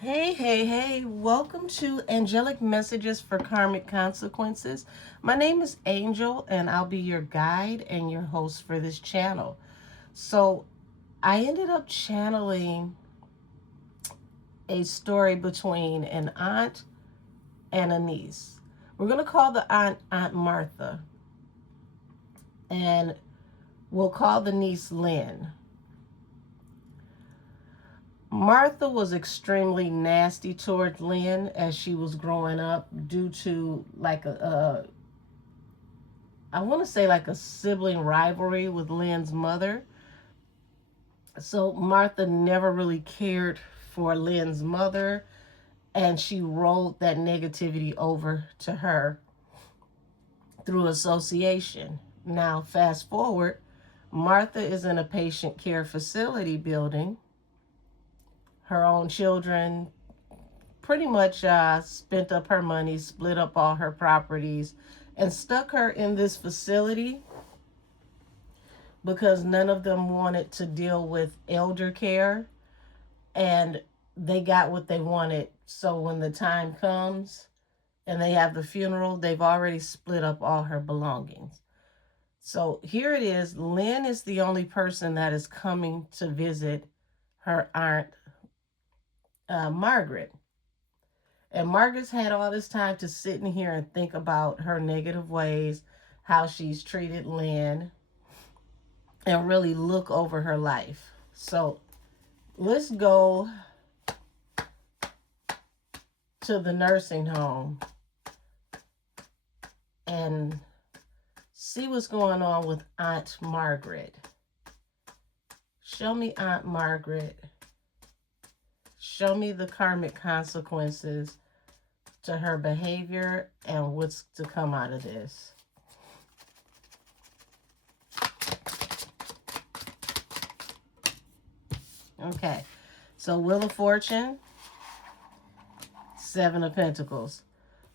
Hey, hey, hey, welcome to Angelic Messages for Karmic Consequences. My name is Angel, and I'll be your guide and your host for this channel. So, I ended up channeling a story between an aunt and a niece. We're going to call the aunt Aunt Martha, and we'll call the niece Lynn. Martha was extremely nasty toward Lynn as she was growing up due to I want to say like a sibling rivalry with Lynn's mother. So Martha never really cared for Lynn's mother, and she rolled that negativity over to her through association. Now, fast forward, Martha is in a patient care facility building. Her own children pretty much spent up her money, split up all her properties, and stuck her in this facility because none of them wanted to deal with elder care, and they got what they wanted. So when the time comes and they have the funeral, they've already split up all her belongings. So here it is. Lynn is the only person that is coming to visit her aunt, Margaret. And Margaret's had all this time to sit in here and think about her negative ways, how she's treated Lynn, and really look over her life. So let's go to the nursing home and see what's going on with Aunt Margaret. Show me Aunt Margaret. Show me the karmic consequences to her behavior and what's to come out of this. Okay, so Wheel of Fortune, Seven of Pentacles.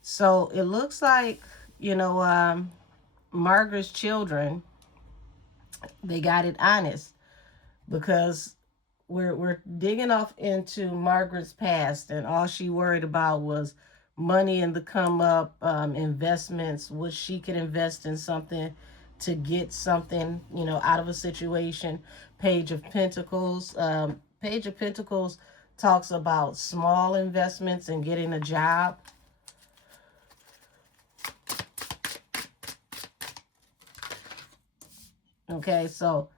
So it looks like, Margaret's children, they got it honest, because we're digging off into Margaret's past, and all she worried about was money and the come up, investments, what she could invest in something to get something, out of a situation. Page of Pentacles. Page of Pentacles talks about small investments and getting a job. Okay, so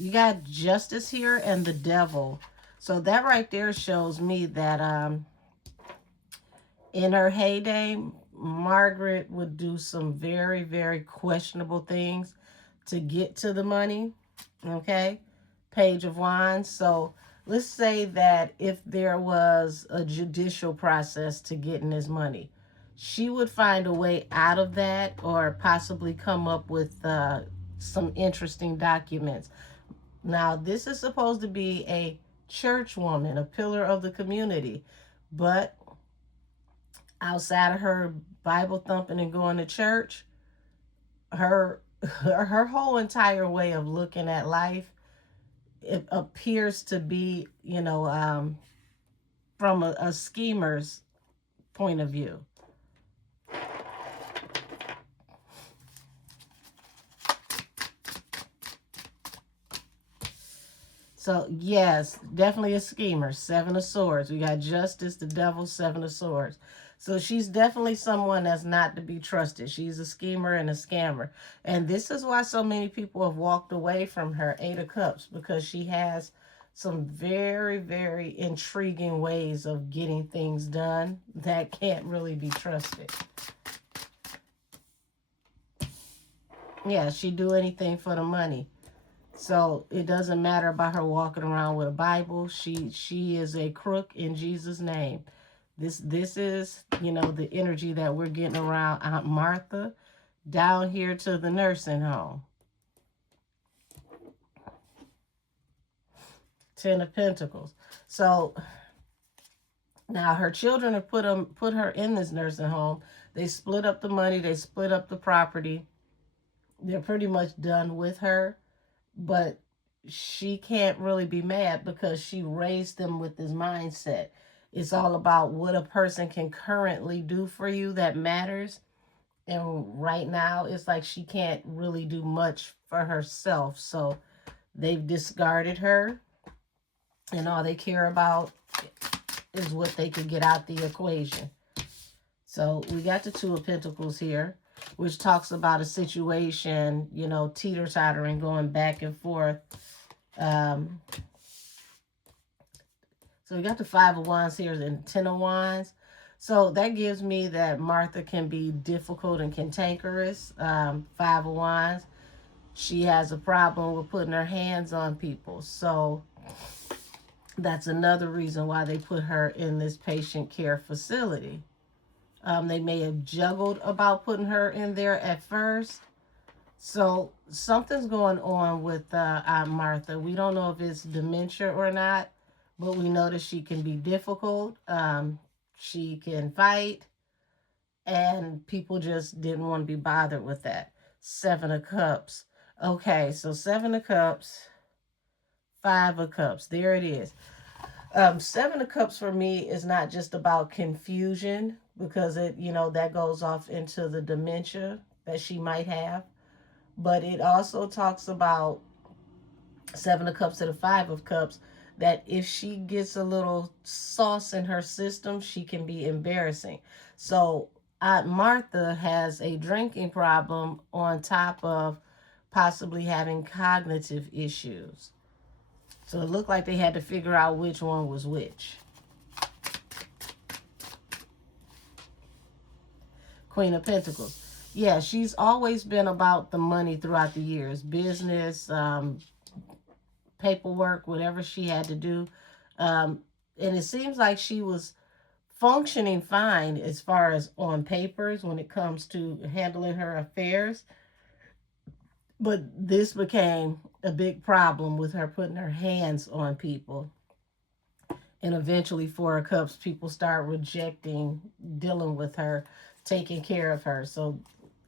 you got Justice here and the Devil. So that right there shows me that in her heyday, Margaret would do some very, very questionable things to get to the money. Okay, Page of Wands. So let's say that if there was a judicial process to getting this money, she would find a way out of that, or possibly come up with some interesting documents. Now, this is supposed to be a church woman, a pillar of the community, but outside of her Bible thumping and going to church, her her whole entire way of looking at life, it appears to be, from a schemer's point of view. So yes, definitely a schemer. Seven of Swords. We got Justice, the Devil, Seven of Swords. So she's definitely someone that's not to be trusted. She's a schemer and a scammer. And this is why so many people have walked away from her. Eight of Cups, because she has some very, very intriguing ways of getting things done that can't really be trusted. Yeah, she'd do anything for the money. So it doesn't matter about her walking around with a Bible. She is a crook in Jesus' name. This is, the energy that we're getting around Aunt Martha down here to the nursing home. Ten of Pentacles. So now her children have put her in this nursing home. They split up the money. They split up the property. They're pretty much done with her. But she can't really be mad because she raised them with this mindset. It's all about what a person can currently do for you that matters. And right now, it's like she can't really do much for herself. So they've discarded her, and all they care about is what they can get out the equation. So we got the Two of Pentacles here, which talks about a situation, you know, teeter-tottering, going back and forth. So we got the Five of Wands here and Ten of Wands. So that gives me that Martha can be difficult and cantankerous. Five of Wands. She has a problem with putting her hands on people. So that's another reason why they put her in this patient care facility. They may have juggled about putting her in there at first. So something's going on with Aunt Martha. We don't know if it's dementia or not, but we know that she can be difficult. She can fight, and people just didn't want to be bothered with that. Seven of Cups. Okay, so Seven of Cups, Five of Cups. There it is. Seven of Cups for me is not just about confusion, because it, you know, that goes off into the dementia that she might have. But it also talks about Seven of Cups to the Five of Cups, that if she gets a little sauce in her system, she can be embarrassing. So Aunt Martha has a drinking problem on top of possibly having cognitive issues. So it looked like they had to figure out which one was which. Queen of Pentacles. Yeah, she's always been about the money throughout the years. Business, paperwork, whatever she had to do. And it seems like she was functioning fine as far as on papers when it comes to handling her affairs. But this became a big problem with her putting her hands on people. And eventually, Four of Cups, people start rejecting dealing with her, taking care of her. So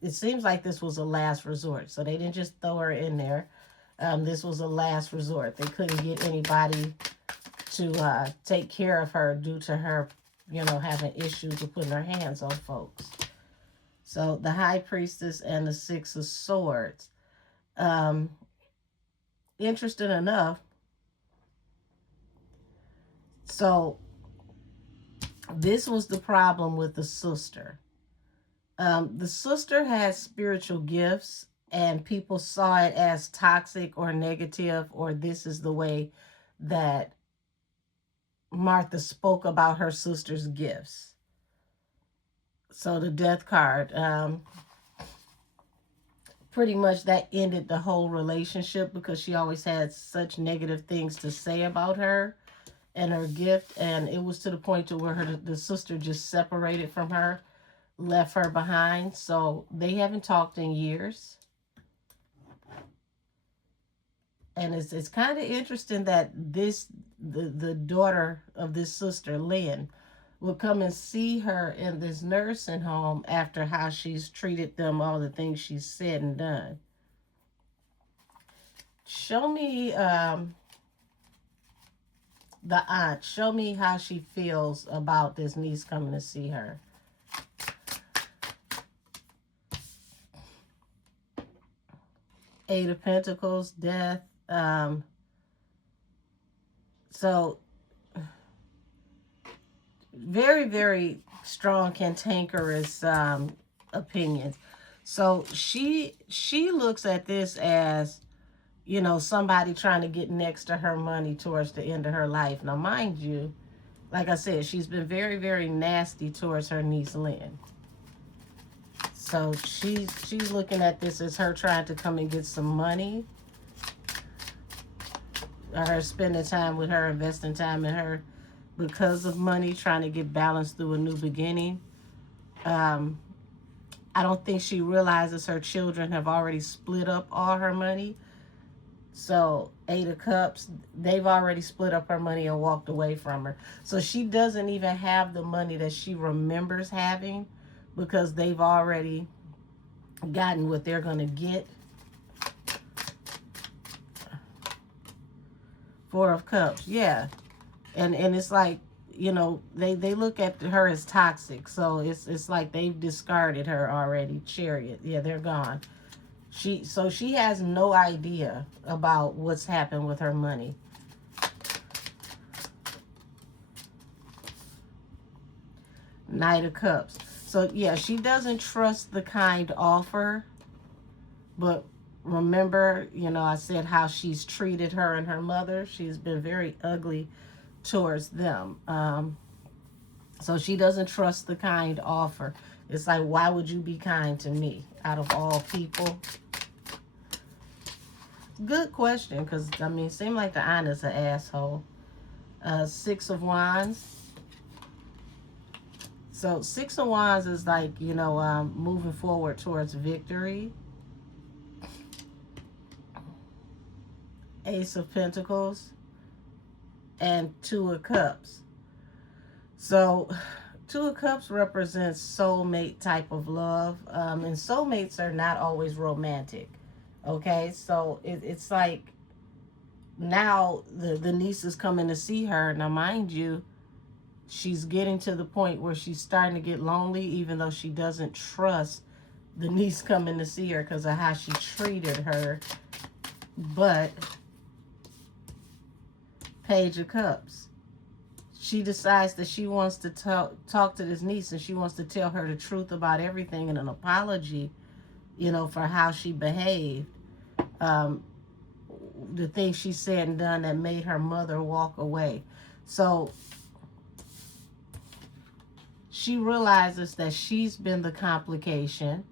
it seems like this was a last resort. So they didn't just throw her in there. This was a last resort. They couldn't get anybody to take care of her due to her, you know, having issues with putting her hands on folks. So the High Priestess and the Six of Swords. Interesting enough. So this was the problem with the sister. The sister had spiritual gifts, and people saw it as toxic or negative, or this is the way that Martha spoke about her sister's gifts. So the Death card, pretty much that ended the whole relationship, because she always had such negative things to say about her and her gift, and it was to the point to where the sister just separated from her, left her behind. So they haven't talked in years. And it's kind of interesting that the daughter of this sister, Lynn, will come and see her in this nursing home after how she's treated them, all the things she's said and done. Show me the aunt. Show me how she feels about this niece coming to see her. Eight of Pentacles, Death. So very, very strong cantankerous opinions. So she looks at this as, you know, somebody trying to get next to her money towards the end of her life. Now, mind you, like I said, she's been very, very nasty towards her niece Lynn. So she's looking at this as her trying to come and get some money. Or her spending time with her, investing time in her because of money, trying to get balance through a new beginning. I don't think she realizes her children have already split up all her money. So Eight of Cups, they've already split up her money and walked away from her. So she doesn't even have the money that she remembers having, because they've already gotten what they're going to get. Four of Cups, yeah. And it's like, you know, they look at her as toxic. So it's like they've discarded her already. Chariot, yeah, they're gone. She has no idea about what's happened with her money. Knight of Cups. So yeah, she doesn't trust the kind offer, but remember, you know, I said how she's treated her and her mother. She's been very ugly towards them. So she doesn't trust the kind offer. It's like, why would you be kind to me out of all people? Good question, because, I mean, it seemed like the Anna's an asshole. Six of Wands. So Six of Wands is like, you know, moving forward towards victory. Ace of Pentacles. And Two of Cups. So Two of Cups represents soulmate type of love. And soulmates are not always romantic. Okay, so it's like now the niece is coming to see her. Now, mind you, she's getting to the point where she's starting to get lonely, even though she doesn't trust the niece coming to see her because of how she treated her. But Page of Cups. She decides that she wants to talk to this niece, and she wants to tell her the truth about everything and an apology, you know, for how she behaved. The things she said and done that made her mother walk away. So she realizes that she's been the complication,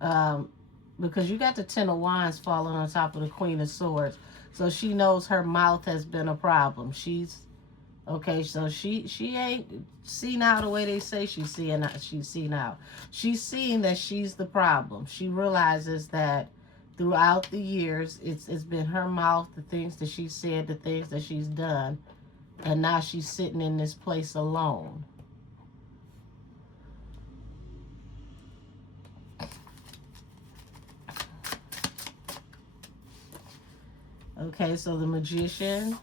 because you got the Ten of Wands falling on top of the Queen of Swords. So she knows her mouth has been a problem. She's okay. So she ain't senile the way they say she's senile. She's senile. She's seeing that she's the problem. She realizes that throughout the years, it's been her mouth, the things that she said, the things that she's done, and now she's sitting in this place alone. Okay, so the Magician.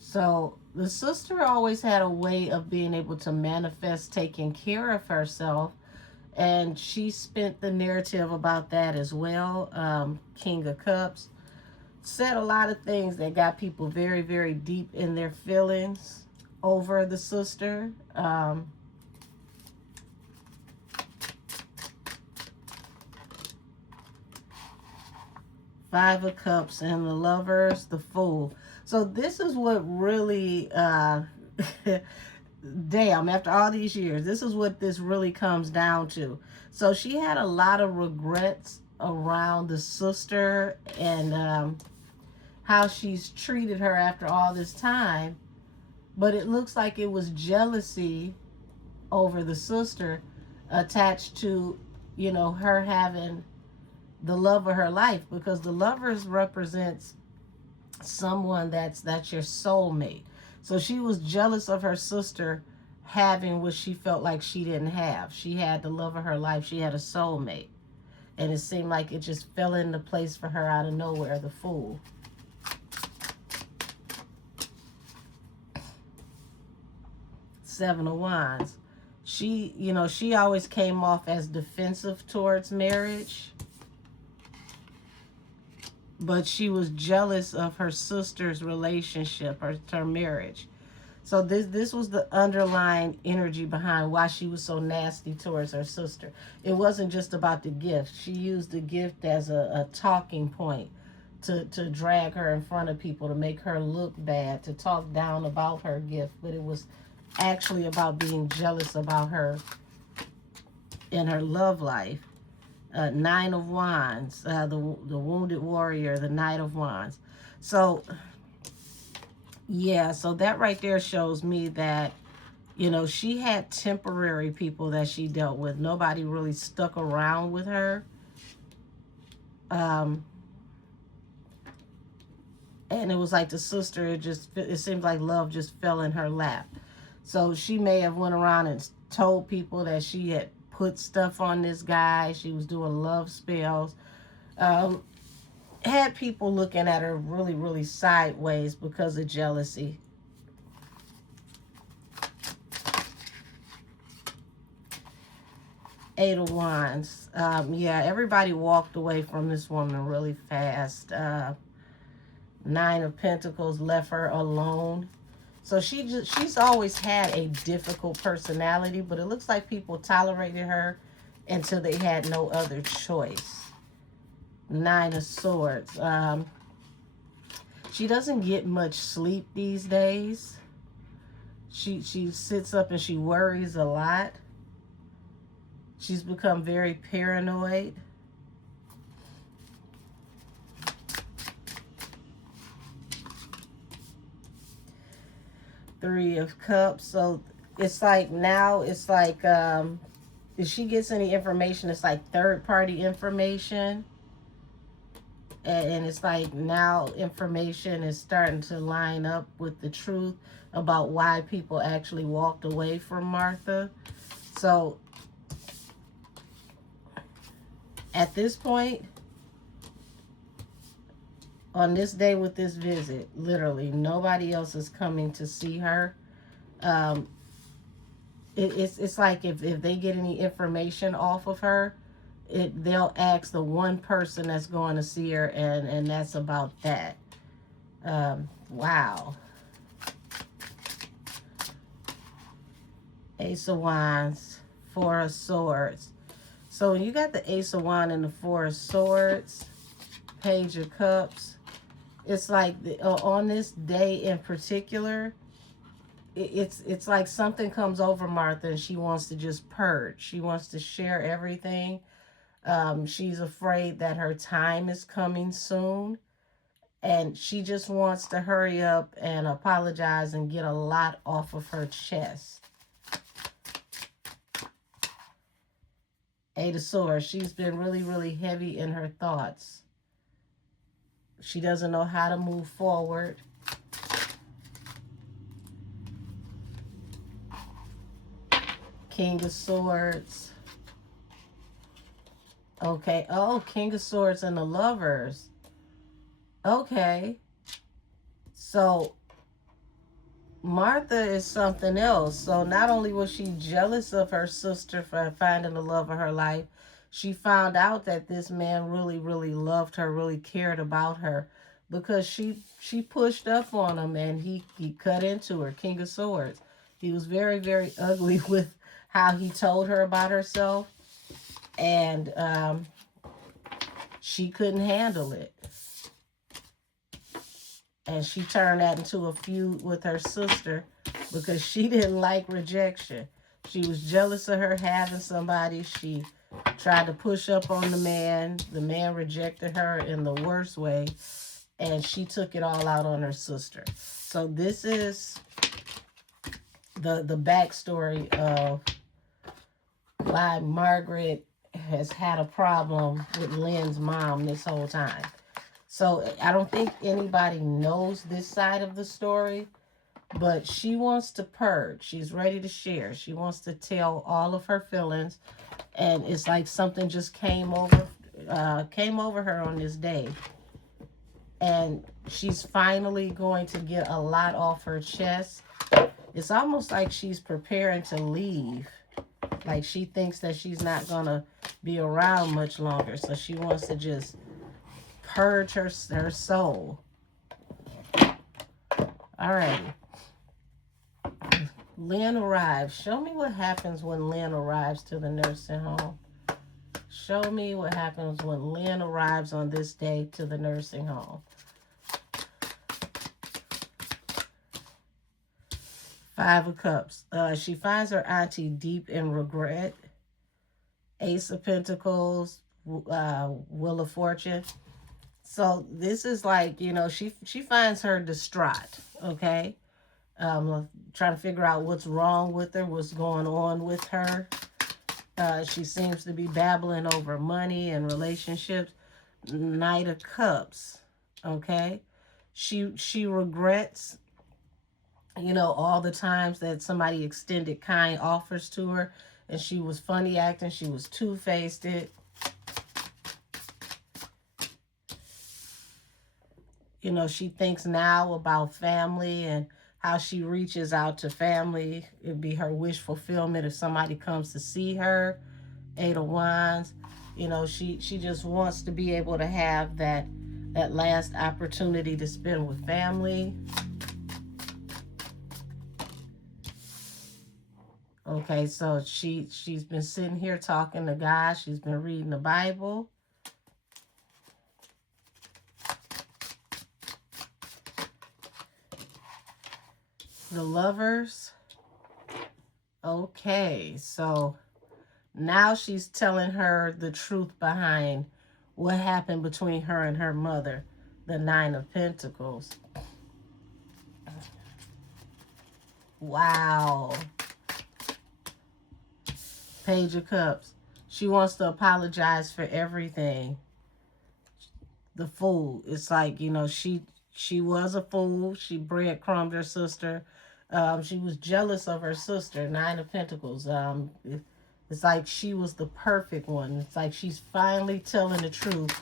So the sister always had a way of being able to manifest taking care of herself, and she spent the narrative about that as well. King of Cups said a lot of things that got people very, very deep in their feelings over the sister. Five of Cups and the Lovers, the Fool. So this is what really, damn, after all these years, this is what this really comes down to. So she had a lot of regrets around the sister and how she's treated her after all this time. But it looks like it was jealousy over the sister attached to, you know, her having the love of her life, because the Lovers represents someone that's your soulmate. So she was jealous of her sister having what she felt like she didn't have. She had the love of her life. She had a soulmate. And it seemed like it just fell into place for her out of nowhere, the Fool. Seven of Wands. She, you know, she always came off as defensive towards marriage, but she was jealous of her sister's relationship, her marriage. So this was the underlying energy behind why she was so nasty towards her sister. It wasn't just about the gift. She used the gift as a talking point to drag her in front of people, to make her look bad, to talk down about her gift. But it was actually about being jealous about her in her love life. Nine of Wands, the Wounded Warrior, the Knight of Wands. So, yeah, so that right there shows me that, you know, she had temporary people that she dealt with. Nobody really stuck around with her. And it was like the sister, it seems like love just fell in her lap. So she may have went around and told people that she had put stuff on this guy. She was doing love spells. had people looking at her really, really sideways because of jealousy. Eight of Wands. Yeah, everybody walked away from this woman really fast. Nine of Pentacles left her alone. So she's always had a difficult personality, but it looks like people tolerated her until they had no other choice. Nine of Swords. She doesn't get much sleep these days. She sits up and she worries a lot. She's become very paranoid. Three of Cups. So it's like now, it's like if she gets any information, it's like third-party information. And it's like now information is starting to line up with the truth about why people actually walked away from Martha. So at this point, on this day with this visit, literally nobody else is coming to see her. It's like if they get any information off of her, they'll ask the one person that's going to see her, and that's about that. Wow. Ace of Wands, Four of Swords. So when you got the Ace of Wands and the Four of Swords, Page of Cups, it's like on this day in particular, it's like something comes over Martha and she wants to just purge. She wants to share everything. She's afraid that her time is coming soon, and she just wants to hurry up and apologize and get a lot off of her chest. Eight of Swords. She's been really, really heavy in her thoughts. She doesn't know how to move forward. King of Swords. Okay. Oh, King of Swords and the Lovers. Okay. So Martha is something else. So not only was she jealous of her sister for finding the love of her life, she found out that this man really, really loved her, really cared about her, because she pushed up on him and he cut into her. King of Swords. He was very, very ugly with how he told her about herself, and she couldn't handle it. And she turned that into a feud with her sister because she didn't like rejection. She was jealous of her having somebody. She tried to push up on the man. The man rejected her in the worst way, and she took it all out on her sister. So this is the backstory of why Margaret has had a problem with Lynn's mom this whole time. So I don't think anybody knows this side of the story, but she wants to purge. She's ready to share. She wants to tell all of her feelings, and it's like something just came over her on this day, and she's finally going to get a lot off her chest. It's almost like she's preparing to leave. Like she thinks that she's not gonna be around much longer, so she wants to just purge her soul. All right. Lynn arrives. Show me what happens when Lynn arrives to the nursing home. Show me what happens when Lynn arrives on this day to the nursing home. Five of Cups. She finds her auntie deep in regret. Ace of Pentacles, Wheel of Fortune. So this is like, you know, she finds her distraught, okay? Trying to figure out what's wrong with her, what's going on with her. She seems to be babbling over money and relationships. Knight of Cups, okay? She regrets, you know, all the times that somebody extended kind offers to her, and she was funny acting, she was two-faced it. You know, she thinks now about family and how she reaches out to family. It'd be her wish fulfillment if somebody comes to see her. Eight of Wands. You know, she just wants to be able to have that last opportunity to spend with family. Okay, so she's been sitting here talking to God. She's been reading the Bible. The Lovers. Okay, so now she's telling her the truth behind what happened between her and her mother. The Nine of Pentacles. Wow. Page of Cups. She wants to apologize for everything. The Fool. It's like, you know, she was a fool. She breadcrumbed her sister. She was jealous of her sister. Nine of Pentacles. It's like she was the perfect one. It's like she's finally telling the truth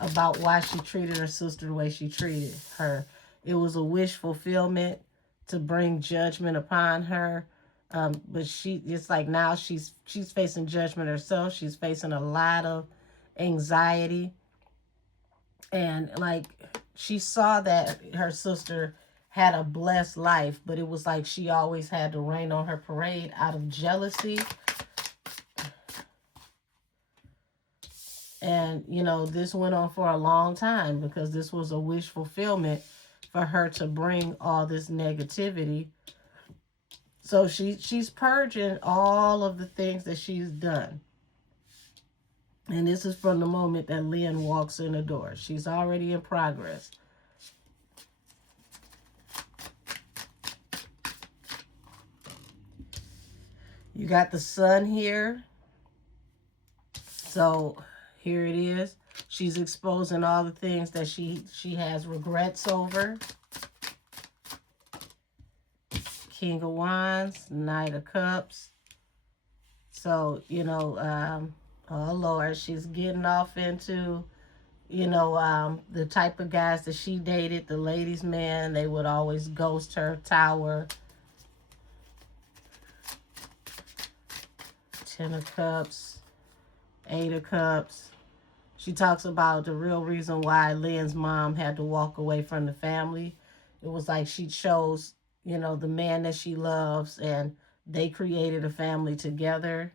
about why she treated her sister the way she treated her. It was a wish fulfillment to bring judgment upon her. But it's like now she's facing judgment herself. She's facing a lot of anxiety. And like she saw that her sister had a blessed life, but it was like she always had to rain on her parade out of jealousy. And, you know, this went on for a long time because this was a wish fulfillment for her to bring all this negativity. So she's purging all of the things that she's done. And this is from the moment that Lynn walks in the door. She's already in progress. You got the Sun here. So here it is. She's exposing all the things that she has regrets over. King of Wands, Knight of Cups. So, you know, oh Lord, she's getting off into, you know, the type of guys that she dated, the ladies' man. They would always ghost her, tower. Ten of Cups, Eight of Cups. She talks about the real reason why Lynn's mom had to walk away from the family. It was like she chose, you know, the man that she loves, and they created a family together.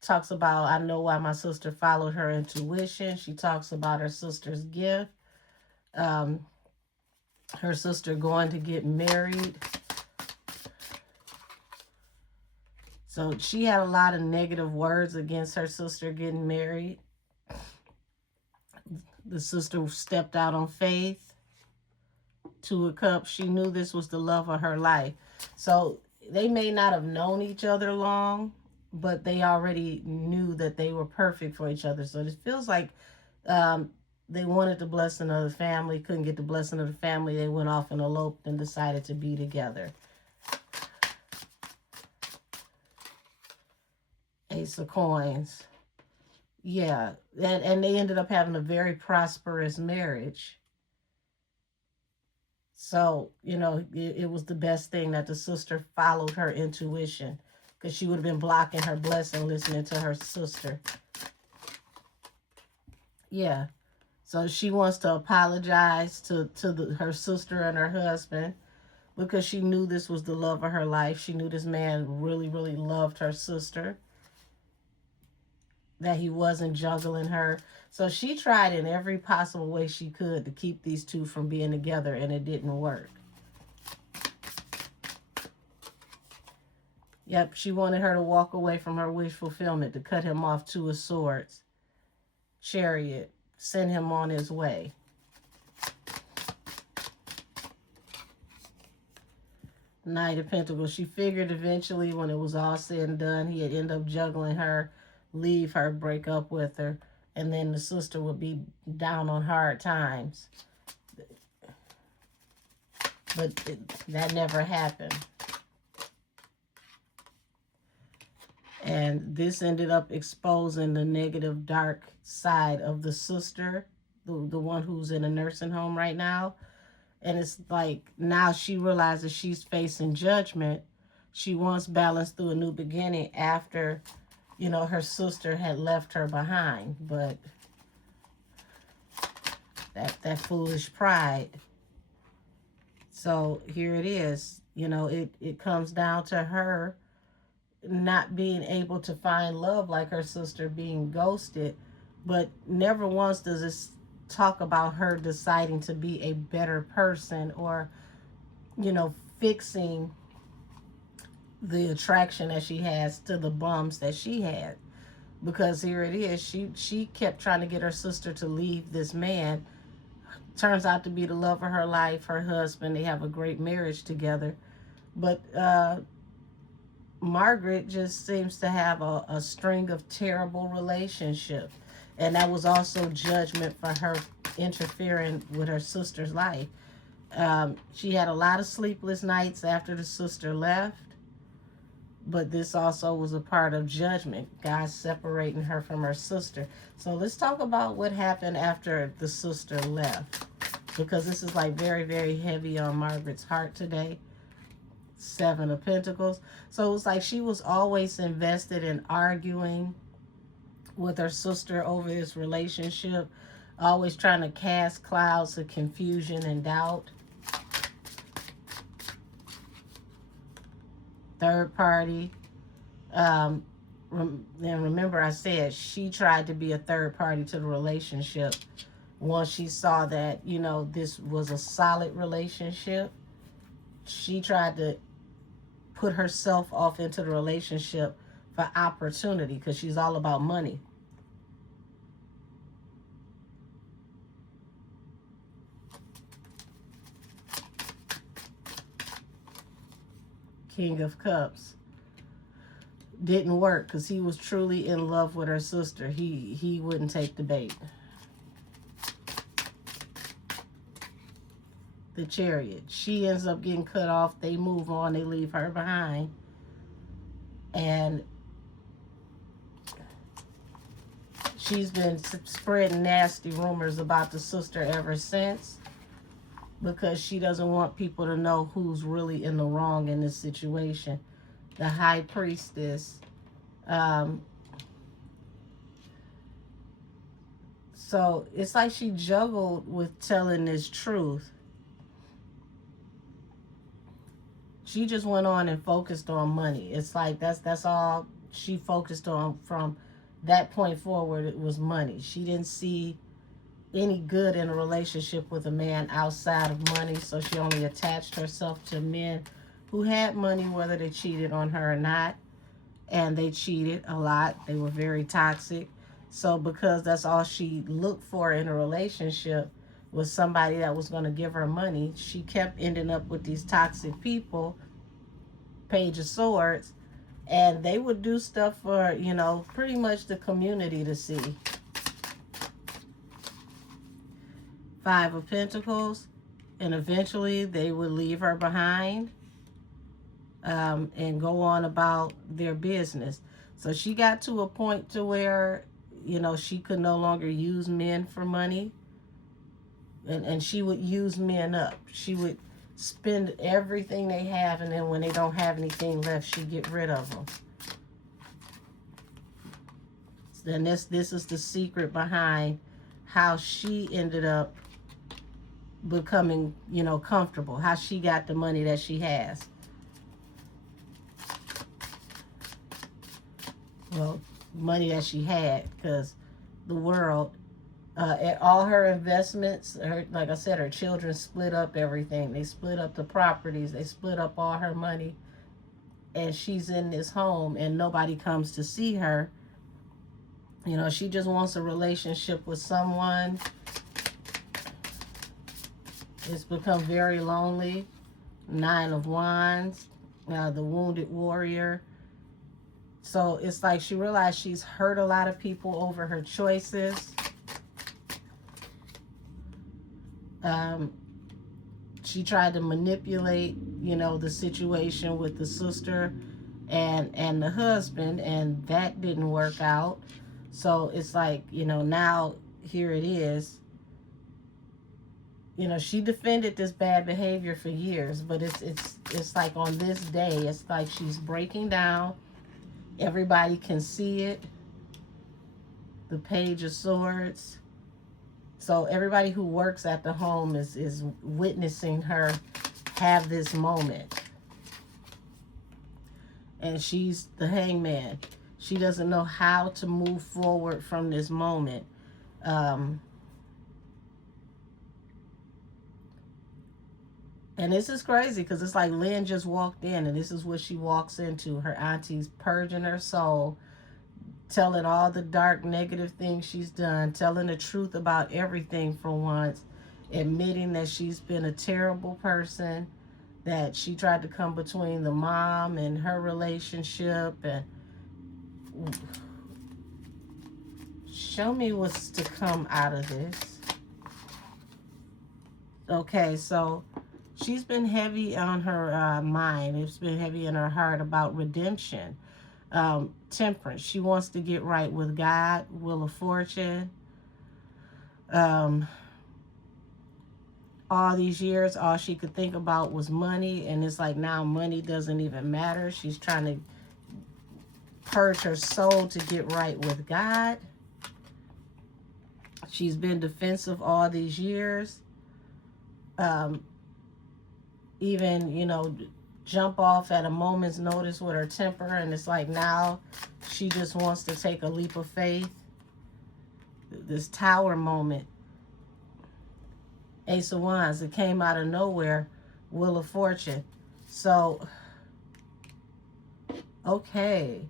Talks about, I know why my sister followed her intuition. She talks about her sister's gift. Her sister going to get married. So she had a lot of negative words against her sister getting married. The sister stepped out on faith. Two of Cups. She knew this was the love of her life. So they may not have known each other long, but they already knew that they were perfect for each other. So it feels like they wanted the blessing of the family, couldn't get the blessing of the family. They went off and eloped and decided to be together. Ace of Coins. Yeah, and they ended up having a very prosperous marriage. So, you know, it was the best thing that the sister followed her intuition, because she would have been blocking her blessing listening to her sister. Yeah. So she wants to apologize to her sister and her husband, because she knew this was the love of her life. She knew this man really, really loved her sister, that he wasn't juggling her. So she tried in every possible way she could to keep these two from being together, and it didn't work. Yep, she wanted her to walk away from her wish fulfillment, to cut him off. Two of Swords. Chariot. Send him on his way. Knight of Pentacles. She figured eventually, when it was all said and done, he'd end up juggling her, leave her, break up with her, and then the sister would be down on hard times. But that never happened. And this ended up exposing the negative, dark side of the sister the one who's in a nursing home right now. And it's like now she realizes she's facing judgment. She wants balance through a new beginning after, her sister had left her behind. But that foolish pride. So here it is. It comes down to her not being able to find love like her sister, being ghosted. But never once does this talk about her deciding to be a better person, or fixing the attraction that she has to the bums that she had. Because here it is, she kept trying to get her sister to leave this man. Turns out to be the love of her life, her husband. They have a great marriage together. But Margaret just seems to have a string of terrible relationships. And that was also judgment for her interfering with her sister's life. She had a lot of sleepless nights after the sister left. But this also was a part of judgment, God separating her from her sister. So let's talk about what happened after the sister left, because this is like very, very heavy on Margaret's heart today. 7 of Pentacles. So it's like she was always invested in arguing with her sister over this relationship, always trying to cast clouds of confusion and doubt. Third party. And remember I said she tried to be a third party to the relationship once she saw that, this was a solid relationship. She tried to put herself off into the relationship for opportunity, because she's all about money. King of Cups. Didn't work because he was truly in love with her sister. He wouldn't take the bait. The Chariot. She ends up getting cut off. They move on. They leave her behind. And she's been spreading nasty rumors about the sister ever since, because she doesn't want people to know who's really in the wrong in this situation. The High Priestess. So it's like she juggled with telling this truth. She just went on and focused on money. It's like that's all she focused on from that point forward. It was money. She didn't see any good in a relationship with a man outside of money, so she only attached herself to men who had money, whether they cheated on her or not. And they cheated a lot. They were very toxic. So because that's all she looked for in a relationship was somebody that was going to give her money, she kept ending up with these toxic people. Page of Swords. And they would do stuff for, pretty much the community to see. 5 of Pentacles. And eventually they would leave her behind. And go on about their business. So she got to a point to where, she could no longer use men for money. And she would use men up. She would spend everything they have, and then when they don't have anything left, she'd get rid of them. And this is the secret behind how she ended up becoming, comfortable. How she got the money that she has. Well, money that she had, because the world, all her investments, like I said, her children split up everything. They split up the properties. They split up all her money. And she's in this home and nobody comes to see her. She just wants a relationship with someone. It's become very lonely. 9 of Wands, the Wounded Warrior. So it's like she realized she's hurt a lot of people over her choices. She tried to manipulate, the situation with the sister and the husband, and that didn't work out. So it's like, now here it is. You know, she defended this bad behavior for years, but it's like on this day, it's like she's breaking down. Everybody can see it. The Page of Swords. So everybody who works at the home is witnessing her have this moment. And she's the Hangman. She doesn't know how to move forward from this moment. And this is crazy because it's like Lynn just walked in and this is what she walks into. Her auntie's purging her soul, telling all the dark, negative things she's done, telling the truth about everything for once, admitting that she's been a terrible person, that she tried to come between the mom and her relationship. And show me what's to come out of this. Okay, so she's been heavy on her mind. It's been heavy in her heart about redemption. Temperance. She wants to get right with God. Wheel of Fortune. All these years, all she could think about was money. And it's like now money doesn't even matter. She's trying to purge her soul to get right with God. She's been defensive all these years. Even, you know, jump off at a moment's notice with her temper, and it's like now she just wants to take a leap of faith. This Tower moment. Ace of Wands, it came out of nowhere. Wheel of Fortune. So, okay,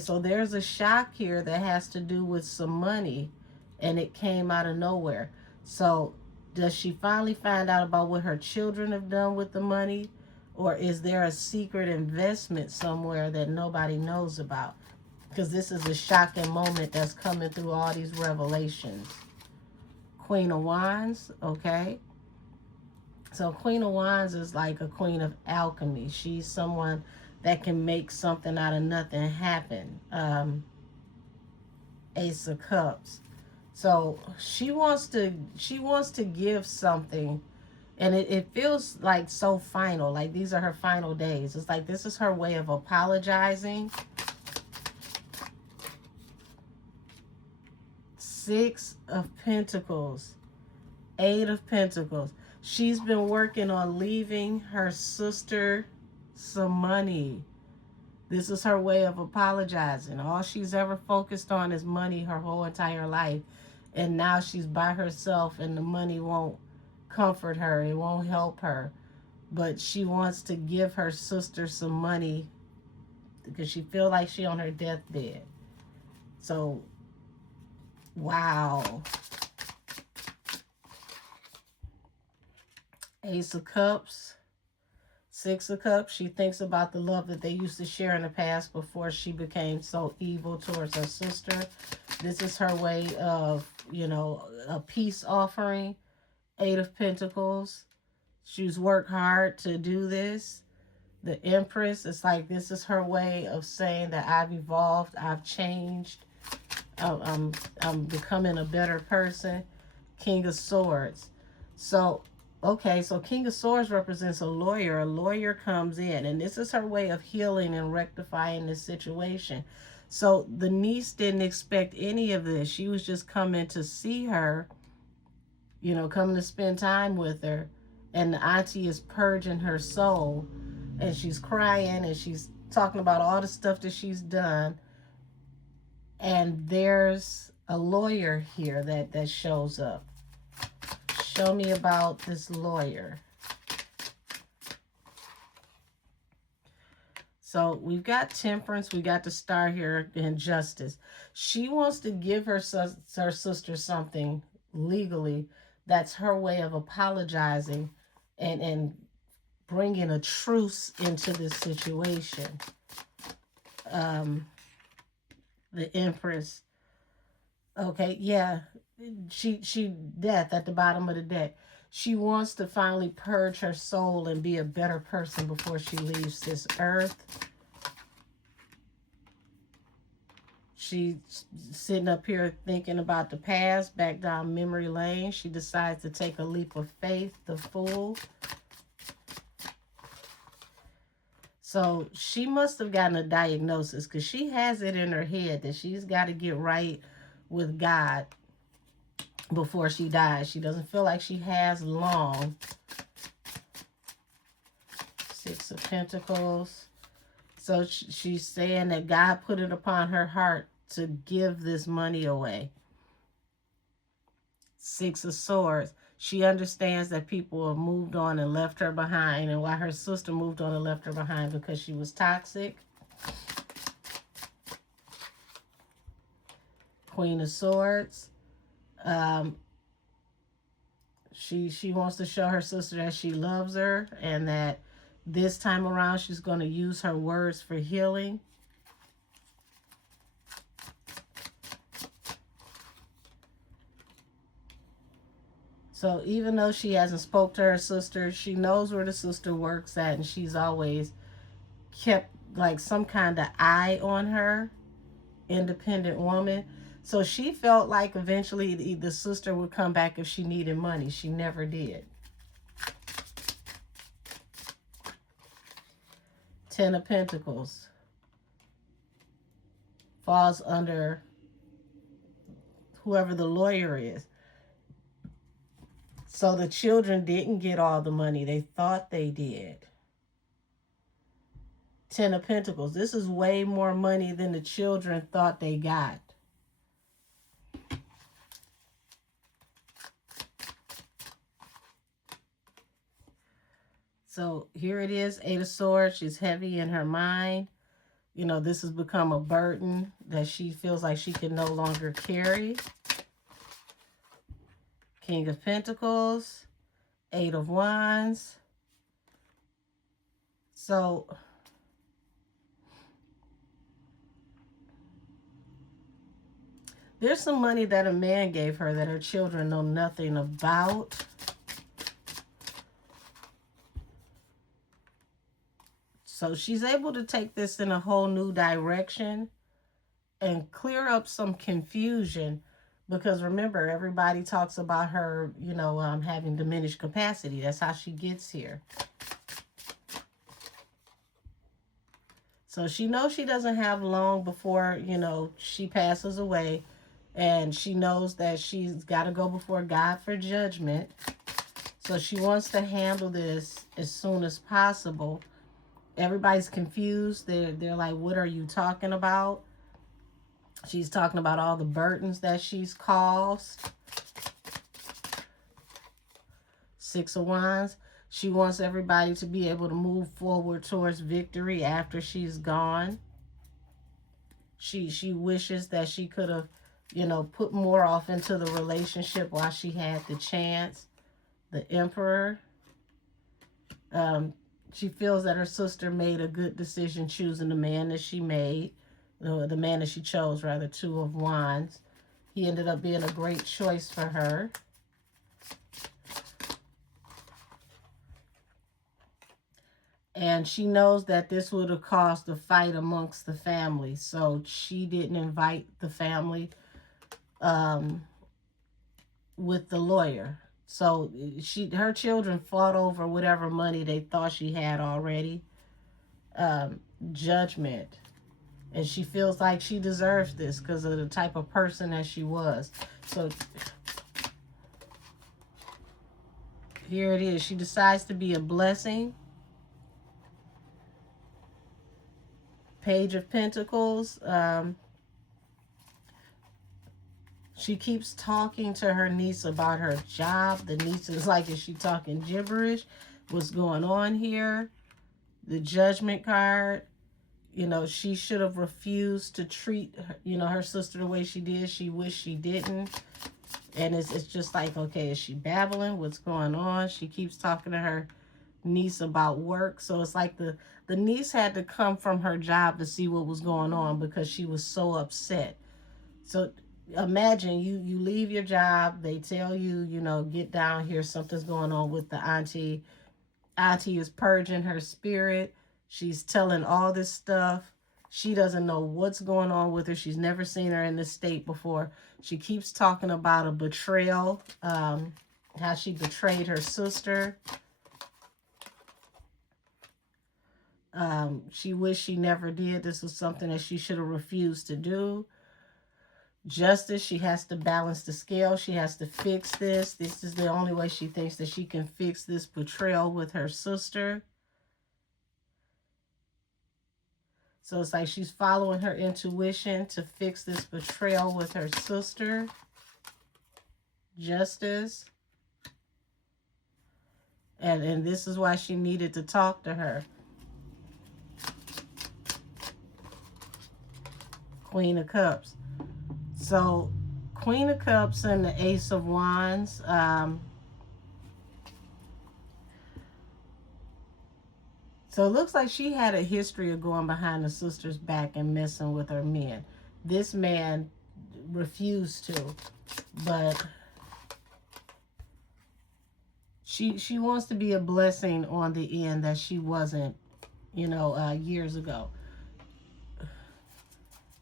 so there's a shock here that has to do with some money, and it came out of nowhere. So does she finally find out about what her children have done with the money? Or is there a secret investment somewhere that nobody knows about? Because this is a shocking moment that's coming through all these revelations. Queen of Wands, okay. So Queen of Wands is like a queen of alchemy. She's someone that can make something out of nothing happen. Ace of Cups. So she wants to give something, and it feels like so final. Like these are her final days. It's like this is her way of apologizing. Six of Pentacles. Eight of Pentacles. She's been working on leaving her sister some money. This is her way of apologizing. All she's ever focused on is money her whole entire life. And now she's by herself and the money won't comfort her. It won't help her. But she wants to give her sister some money because she feels like she's on her deathbed. So, wow. Ace of Cups. Six of Cups. She thinks about the love that they used to share in the past before she became so evil towards her sister. This is her way of, you know, a peace offering. Eight of Pentacles. She's worked hard to do this. The Empress, it's like this is her way of saying that I've evolved, I've changed, I'm becoming a better person. King of Swords. So, okay, so King of Swords represents a lawyer. A lawyer comes in, and this is her way of healing and rectifying this situation. So the niece didn't expect any of this. She was just coming to see her, you know, coming to spend time with her. And the auntie is purging her soul. And she's crying and she's talking about all the stuff that she's done. And there's a lawyer here that shows up. Show me about this lawyer. So we've got Temperance. We got the Star here in Justice. She wants to give her sister something legally. That's her way of apologizing and bringing a truce into this situation. The Empress. Okay, yeah. She death at the bottom of the deck. She wants to finally purge her soul and be a better person before she leaves this earth. She's sitting up here thinking about the past, back down memory lane. She decides to take a leap of faith, the Fool. So she must have gotten a diagnosis because she has it in her head that she's got to get right with God before she dies. She doesn't feel like she has long. Six of Pentacles. So she's saying that God put it upon her heart to give this money away. Six of Swords. She understands that people have moved on and left her behind, and why her sister moved on and left her behind because she was toxic. Queen of Swords. She wants to show her sister that she loves her and that this time around she's going to use her words for healing. So even though she hasn't spoke to her sister, she knows where the sister works at, and she's always kept like some kind of eye on her. Independent woman. So she felt like eventually the sister would come back if she needed money. She never did. Ten of Pentacles. Falls under whoever the lawyer is. So the children didn't get all the money. They thought they did. Ten of Pentacles. This is way more money than the children thought they got. So here it is, Eight of Swords. She's heavy in her mind. You know, this has become a burden that she feels like she can no longer carry. King of Pentacles. Eight of Wands. So there's some money that a man gave her that her children know nothing about. So she's able to take this in a whole new direction and clear up some confusion, because remember, everybody talks about her, you know, having diminished capacity. That's how she gets here. So she knows she doesn't have long before, you know, she passes away, and she knows that she's got to go before God for judgment. So she wants to handle this as soon as possible. Everybody's confused. They're like, what are you talking about? She's talking about all the burdens that she's caused. Six of Wands. She wants everybody to be able to move forward towards victory after she's gone. She wishes that she could have, you know, put more off into the relationship while she had the chance. The Emperor. She feels that her sister made a good decision choosing the man that she made. The man that she chose, rather. Two of Wands. He ended up being a great choice for her. And she knows that this would have caused a fight amongst the family. So she didn't invite the family with the lawyer. So her children fought over whatever money they thought she had already. Judgment. And she feels like she deserves this because of the type of person that she was. So here it is. She decides to be a blessing. Page of Pentacles. She keeps talking to her niece about her job. The niece is like, is she talking gibberish? What's going on here? The Judgment card. You know, she should have refused to treat, you know, her sister the way she did. She wished she didn't. And it's just like, okay, is she babbling? What's going on? She keeps talking to her niece about work. So it's like the niece had to come from her job to see what was going on because she was so upset. So imagine you leave your job. They tell you, you know, get down here. Something's going on with the auntie. Auntie is purging her spirit. She's telling all this stuff. She doesn't know what's going on with her. She's never seen her in this state before. She keeps talking about a betrayal, how she betrayed her sister. She wished she never did. This was something that she should have refused to do. Justice, she has to balance the scale. She has to fix this. This is the only way she thinks that she can fix this betrayal with her sister. So it's like she's following her intuition to fix this betrayal with her sister. Justice. And this is why she needed to talk to her. Queen of Cups. So, Queen of Cups and the Ace of Wands. So it looks like she had a history of going behind the sister's back and messing with her men. This man refused to, but she wants to be a blessing on the end that she wasn't, you know, years ago.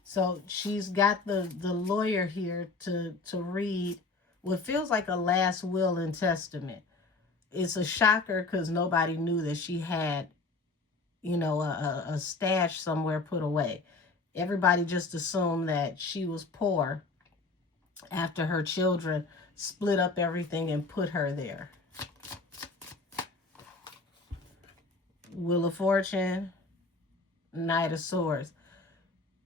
So she's got the lawyer here to read what feels like a last will and testament. It's a shocker because nobody knew that she had, you know, a stash somewhere put away. Everybody just assumed that she was poor after her children split up everything and put her there. Wheel of Fortune, Knight of Swords.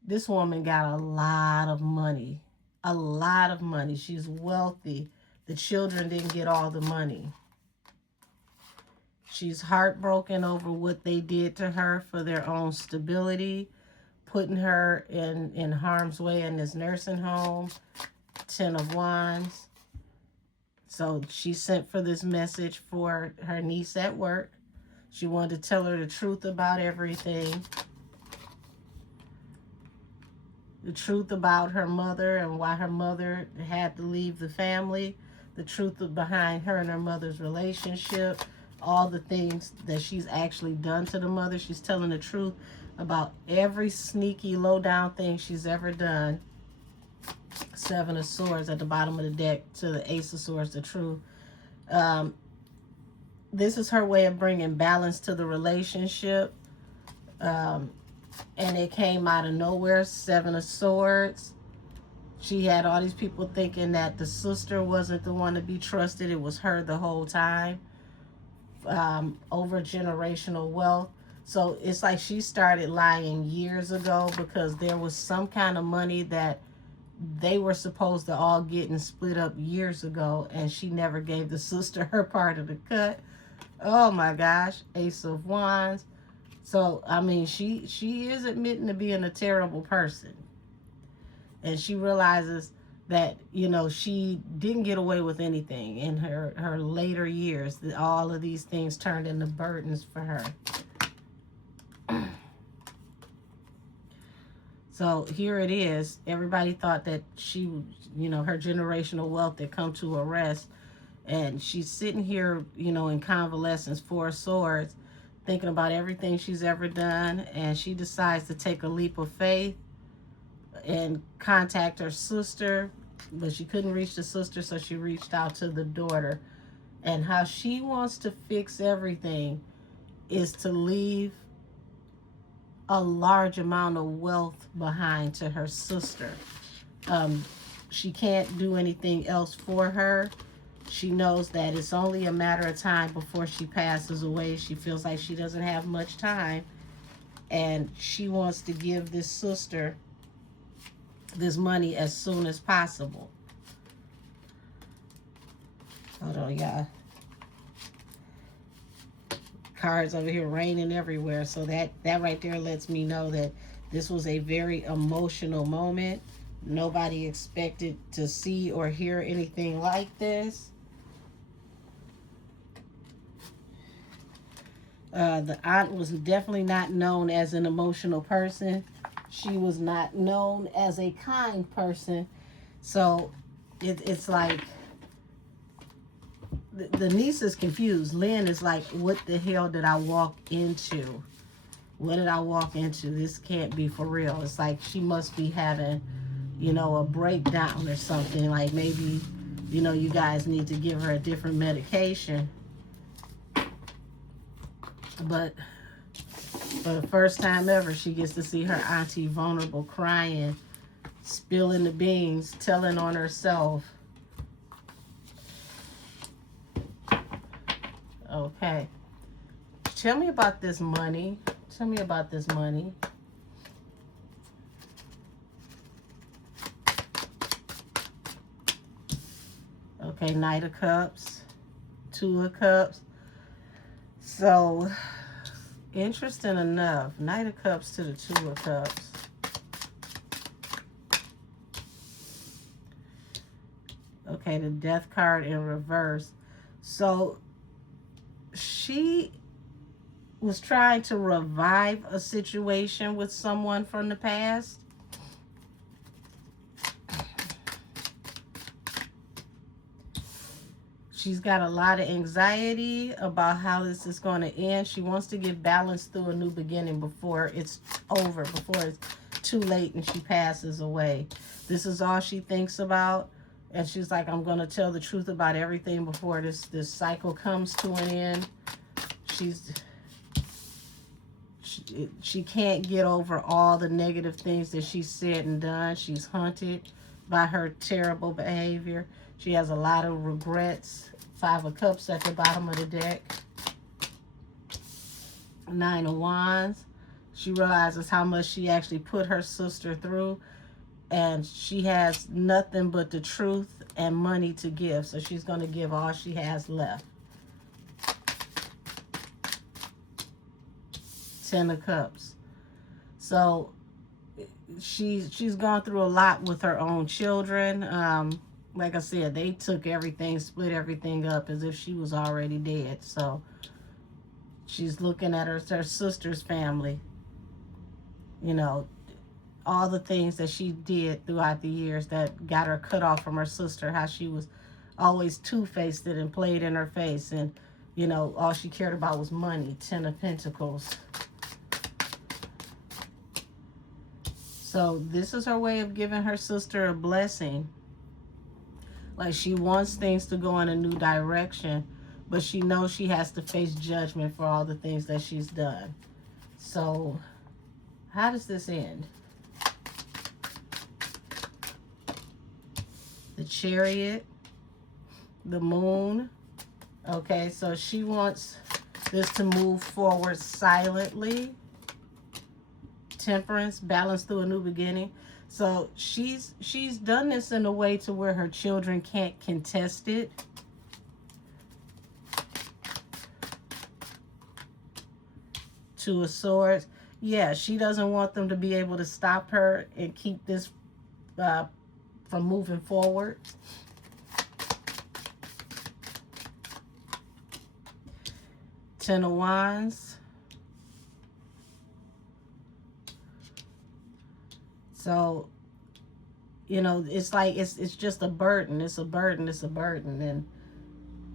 This woman got a lot of money. A lot of money. She's wealthy. The children didn't get all the money. She's heartbroken over what they did to her for their own stability, putting her in harm's way in this nursing home. 10 of Wands. So she sent for this message for her niece at work. She wanted to tell her the truth about everything. The truth about her mother and why her mother had to leave the family. The truth behind her and her mother's relationship. All the things that she's actually done to the mother. She's telling the truth about every sneaky, low-down thing she's ever done. 7 of Swords at the bottom of the deck to the Ace of Swords, the truth. This is her way of bringing balance to the relationship. And it came out of nowhere. 7 of Swords. She had all these people thinking that the sister wasn't the one to be trusted. It was her the whole time. Over generational wealth. So it's like she started lying years ago because there was some kind of money that they were supposed to all get and split up years ago, and she never gave the sister her part of the cut. Oh my gosh. Ace of Wands. So I mean, she is admitting to being a terrible person, and she realizes that, you know, she didn't get away with anything in her later years. That all of these things turned into burdens for her. So here it is. Everybody thought that she, you know, her generational wealth had come to a rest. And she's sitting here, you know, in convalescence, 4 of Swords, thinking about everything she's ever done. And she decides to take a leap of faith and contact her sister. But she couldn't reach the sister, so she reached out to the daughter. And how she wants to fix everything is to leave a large amount of wealth behind to her sister. She can't do anything else for her. She knows that it's only a matter of time before she passes away. She feels like she doesn't have much time, and she wants to give this sister this money as soon as possible. Hold on, y'all. Cards over here raining everywhere. So that right there lets me know that this was a very emotional moment. Nobody expected to see or hear anything like this. The aunt was definitely not known as an emotional person. She was not known as a kind person. So it's like the niece is confused. Lynn is like, what the hell did I walk into? What did I walk into? This can't be for real. It's like she must be having, you know, a breakdown or something. Like maybe, you know, you guys need to give her a different medication. But for the first time ever, she gets to see her auntie vulnerable, crying, spilling the beans, telling on herself. Okay. Tell me about this money. Tell me about this money. Okay, Knight of Cups, Two of Cups. So, interesting enough, Knight of Cups to the Two of Cups. Okay, the Death card in reverse. So, she was trying to revive a situation with someone from the past. She's got a lot of anxiety about how this is going to end. She wants to get balanced through a new beginning before it's over, before it's too late and she passes away. This is all she thinks about. And she's like, I'm going to tell the truth about everything before this cycle comes to an end. She can't get over all the negative things that she said and done. She's haunted by her terrible behavior. She has a lot of regrets. Five of Cups at the bottom of the deck. Nine of Wands. She realizes how much she actually put her sister through. And she has nothing but the truth and money to give. So she's going to give all she has left. Ten of Cups. So she's gone through a lot with her own children. Like I said, they took everything, split everything up as if she was already dead. So she's looking at her sister's family. You know, all the things that she did throughout the years that got her cut off from her sister. How she was always two-faced and played in her face. And, you know, all she cared about was money. Ten of Pentacles. So this is her way of giving her sister a blessing. Like she wants things to go in a new direction, but she knows she has to face judgment for all the things that she's done. So how does this end? The Chariot, the Moon. Okay, so she wants this to move forward silently. Temperance, balance through a new beginning. So she's done this in a way to where her children can't contest it. Two of Swords. Yeah, she doesn't want them to be able to stop her and keep this from moving forward. Ten of Wands. So, you know, it's like it's just a burden. It's a burden. It's a burden. And,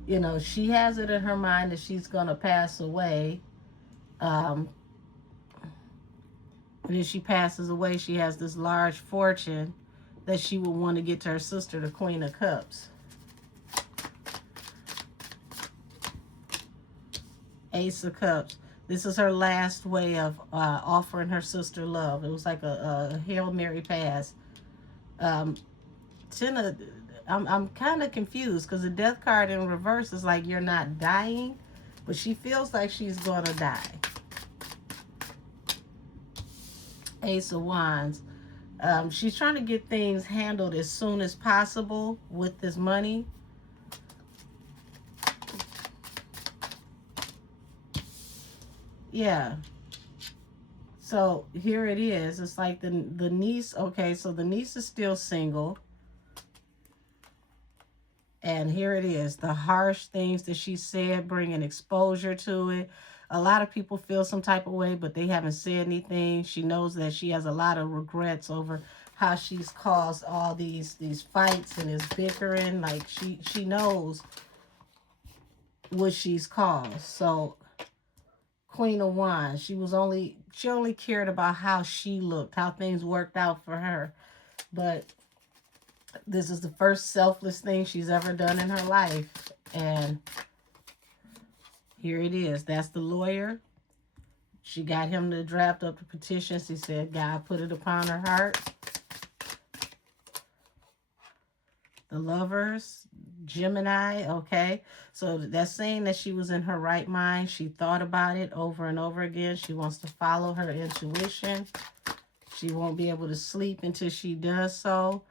you know, she has it in her mind that she's going to pass away. And if she passes away, she has this large fortune that she would want to get to her sister, the Queen of Cups. Ace of Cups. This is her last way of offering her sister love. It was like a Hail Mary pass. I'm kind of confused because the Death card in reverse is like you're not dying, but she feels like she's going to die. Ace of Wands. She's trying to get things handled as soon as possible with this money. Yeah. So here it is. It's like the niece. Okay, so the niece is still single. And here it is. The harsh things that she said, bringing exposure to it. A lot of people feel some type of way, but they haven't said anything. She knows that she has a lot of regrets over how she's caused all these fights and this bickering. Like she knows what she's caused. So Queen of Wands. She only cared about how she looked, how things worked out for her. But this is the first selfless thing she's ever done in her life. And here it is. That's the lawyer. She got him to draft up the petition. She said, God put it upon her heart. The Lovers, Gemini, okay. So that's saying that she was in her right mind. She thought about it over and over again. She wants to follow her intuition. She won't be able to sleep until she does so.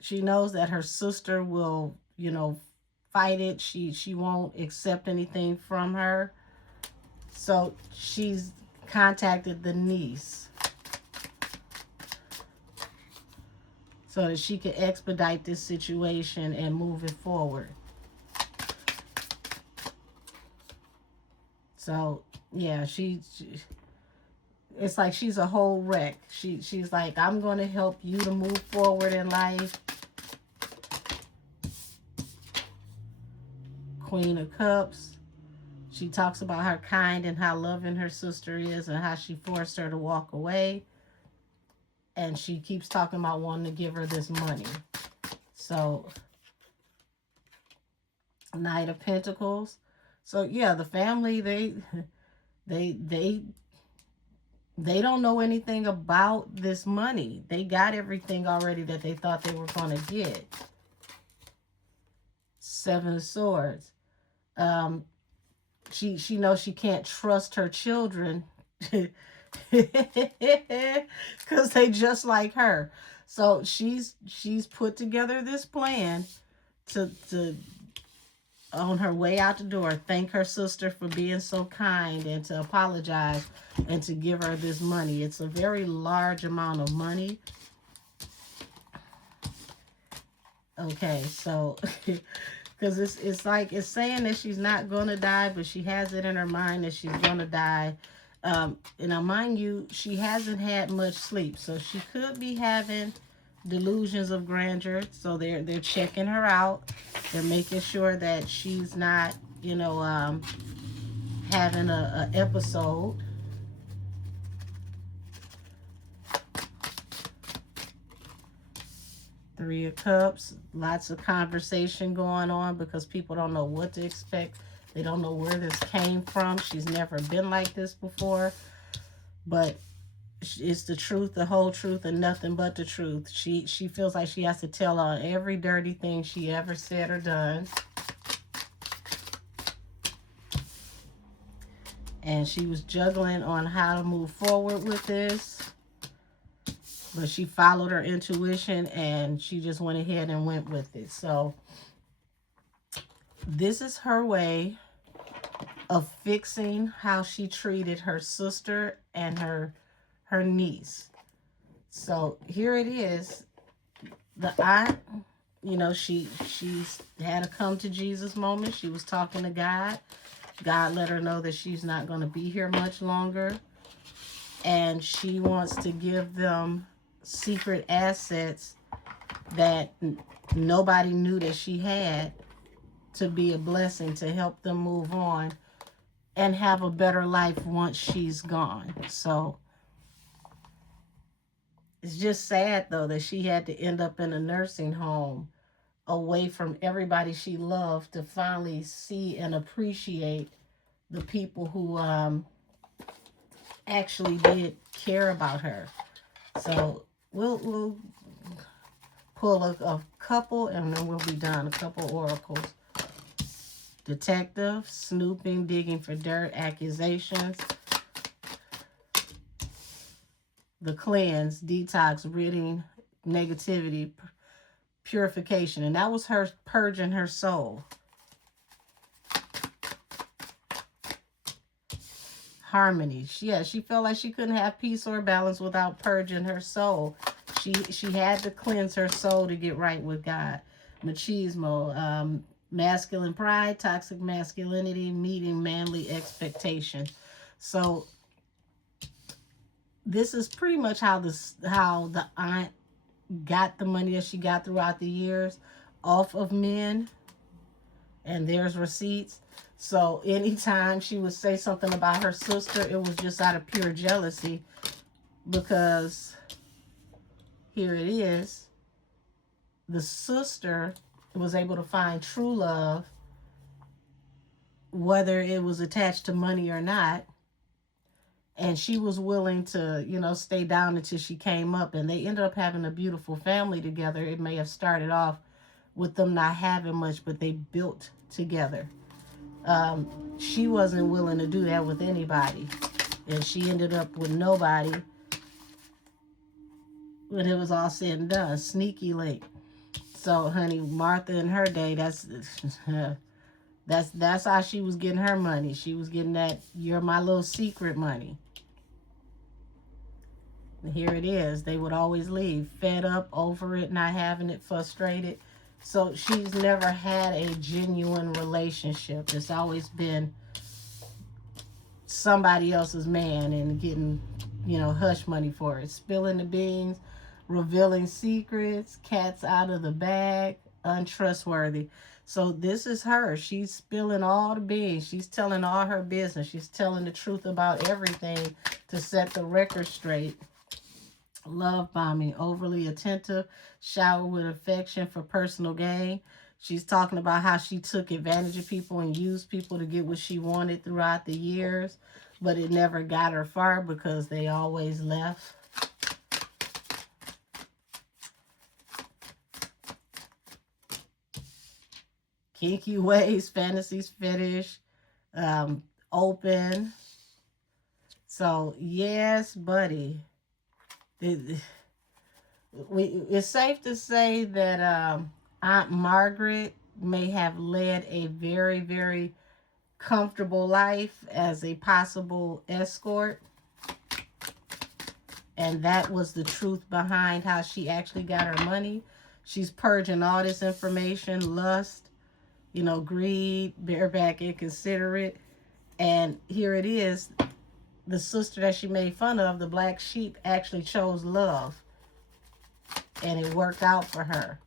She knows that her sister will, fight it. She won't accept anything from her. So she's contacted the niece so that she can expedite this situation and move it forward. So yeah, it's like she's a whole wreck. She's like, I'm going to help you to move forward in life. Queen of Cups. She talks about her kind and how loving her sister is and how she forced her to walk away. And she keeps talking about wanting to give her this money. So, Knight of Pentacles. So, yeah, the family, they don't know anything about this money. They got everything already that they thought they were going to get. Seven of Swords. She knows she can't trust her children because they just like her. So she's put together this plan to on her way out the door thank her sister for being so kind and to apologize and to give her this money. It's a very large amount of money. Okay, so because it's like it's saying that she's not going to die, but she has it in her mind that she's going to die. And now, mind you, she hasn't had much sleep, so she could be having delusions of grandeur. So they're checking her out. They're making sure that she's not, having a episode. Three of Cups, lots of conversation going on because people don't know what to expect. They don't know where this came from. She's never been like this before. But it's the truth, the whole truth, and nothing but the truth. She feels like she has to tell on every dirty thing she ever said or done. And she was juggling on how to move forward with this. But she followed her intuition and she just went ahead and went with it. So this is her way of fixing how she treated her sister and her niece. So here it is. The aunt, she's had a come to Jesus moment. She was talking to God. God let her know that she's not going to be here much longer. And she wants to give them secret assets that nobody knew that she had to be a blessing to help them move on and have a better life once she's gone. So it's just sad, though, that she had to end up in a nursing home away from everybody she loved to finally see and appreciate the people who actually did care about her. So we'll pull a couple and then we'll be done. A couple oracles. Detective, snooping, digging for dirt, accusations. The cleanse, detox, ridding, negativity, purification. And that was her purging her soul. Harmony. She felt like she couldn't have peace or balance without purging her soul. She had to cleanse her soul to get right with God. Machismo, masculine pride, toxic masculinity, meeting manly expectation. So this is pretty much how the aunt got the money that she got throughout the years off of men. And there's receipts. So anytime she would say something about her sister, it was just out of pure jealousy, because here it is. The sister was able to find true love, whether it was attached to money or not. And she was willing to, stay down until she came up. And they ended up having a beautiful family together. It may have started off with them not having much, but they built together. She wasn't willing to do that with anybody. And she ended up with nobody when it was all said and done. Sneaky link. So, honey, Martha in her day, that's how she was getting her money. She was getting that "you're my little secret" money. And here it is. They would always leave, fed up, over it, not having it, frustrated. So she's never had a genuine relationship. It's always been somebody else's man and getting, hush money for it. Spilling the beans, revealing secrets, cats out of the bag, untrustworthy. So this is her. She's spilling all the beans. She's telling all her business. She's telling the truth about everything to set the record straight. Love bombing, overly attentive, showered with affection for personal gain. She's talking about how she took advantage of people and used people to get what she wanted throughout the years, but it never got her far because they always left. Kinky ways, fantasies, fetish, open. So, yes, buddy. It's safe to say that Aunt Margaret may have led a very, very comfortable life as a possible escort. And that was the truth behind how she actually got her money. She's purging all this information, lust, greed, bareback, inconsiderate. And here it is. The sister that she made fun of, the black sheep, actually chose love. And it worked out for her.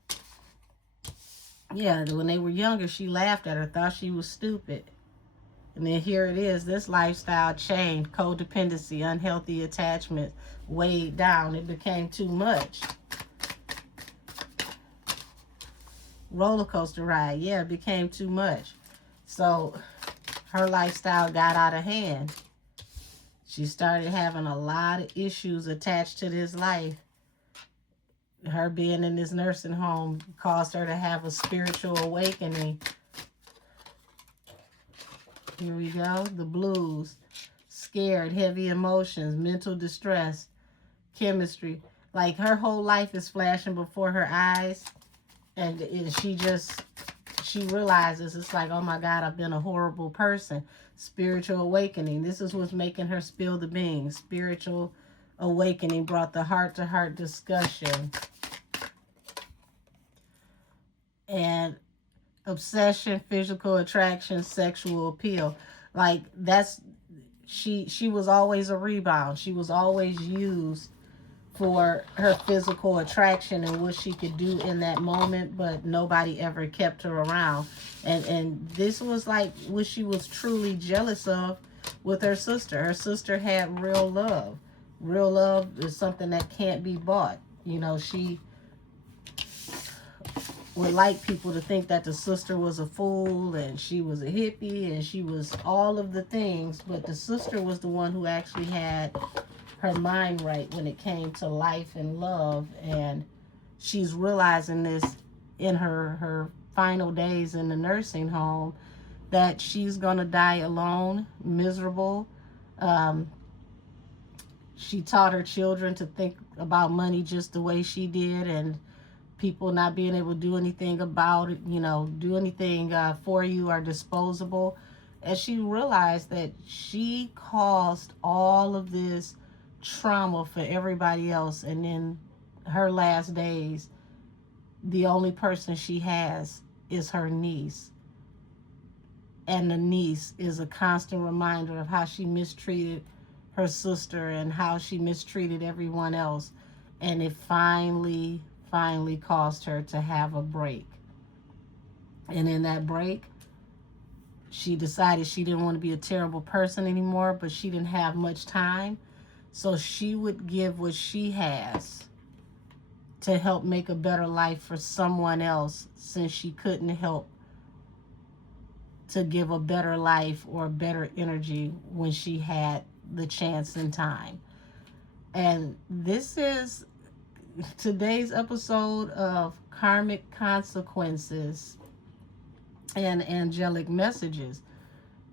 Yeah, when they were younger, she laughed at her, thought she was stupid. And then here it is, this lifestyle changed, codependency, unhealthy attachment, weighed down. It became too much. Roller coaster ride, yeah, it became too much. So her lifestyle got out of hand. She started having a lot of issues attached to this life. Her being in this nursing home caused her to have a spiritual awakening. Here we go. The blues. Scared, heavy emotions, mental distress, chemistry. Like her whole life is flashing before her eyes. And she realizes, it's like, oh my God, I've been a horrible person. Spiritual awakening. This is what's making her spill the beans. Spiritual awakening brought the heart-to-heart discussion. And obsession, physical attraction, sexual appeal. Like she was always a rebound. She was always used for her physical attraction and what she could do in that moment, but nobody ever kept her around. And this was like what she was truly jealous of with her sister. Her sister had real love. Real love is something that can't be bought. She would like people to think that the sister was a fool and she was a hippie and she was all of the things, but the sister was the one who actually had her mind right when it came to life and love. And she's realizing this in her final days in the nursing home, that she's gonna die alone, miserable. She taught her children to think about money just the way she did, and people not being able to do anything about it, do anything for you, are disposable. And she realized that she caused all of this trauma for everybody else, and in her last days, the only person she has is her niece. And the niece is a constant reminder of how she mistreated her sister and how she mistreated everyone else. And it finally caused her to have a break. And in that break, She decided she didn't want to be a terrible person anymore, but she didn't have much time. So she would give what she has to help make a better life for someone else, since she couldn't help to give a better life or better energy when she had the chance and time. And this is today's episode of Karmic Consequences and Angelic Messages.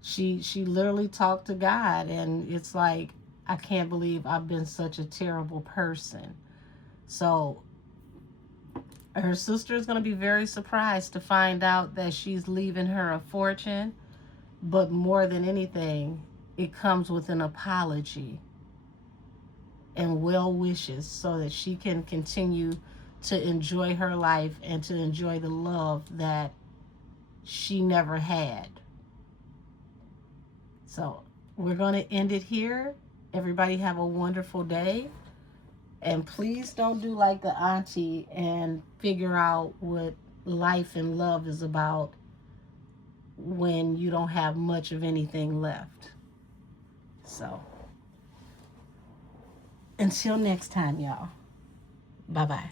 She literally talked to God, and it's like, I can't believe I've been such a terrible person. So her sister is going to be very surprised to find out that she's leaving her a fortune, but more than anything, it comes with an apology and well wishes so that she can continue to enjoy her life and to enjoy the love that she never had. So we're going to end it here. Everybody have a wonderful day. And please don't do like the auntie and figure out what life and love is about when you don't have much of anything left. So until next time, y'all. Bye-bye.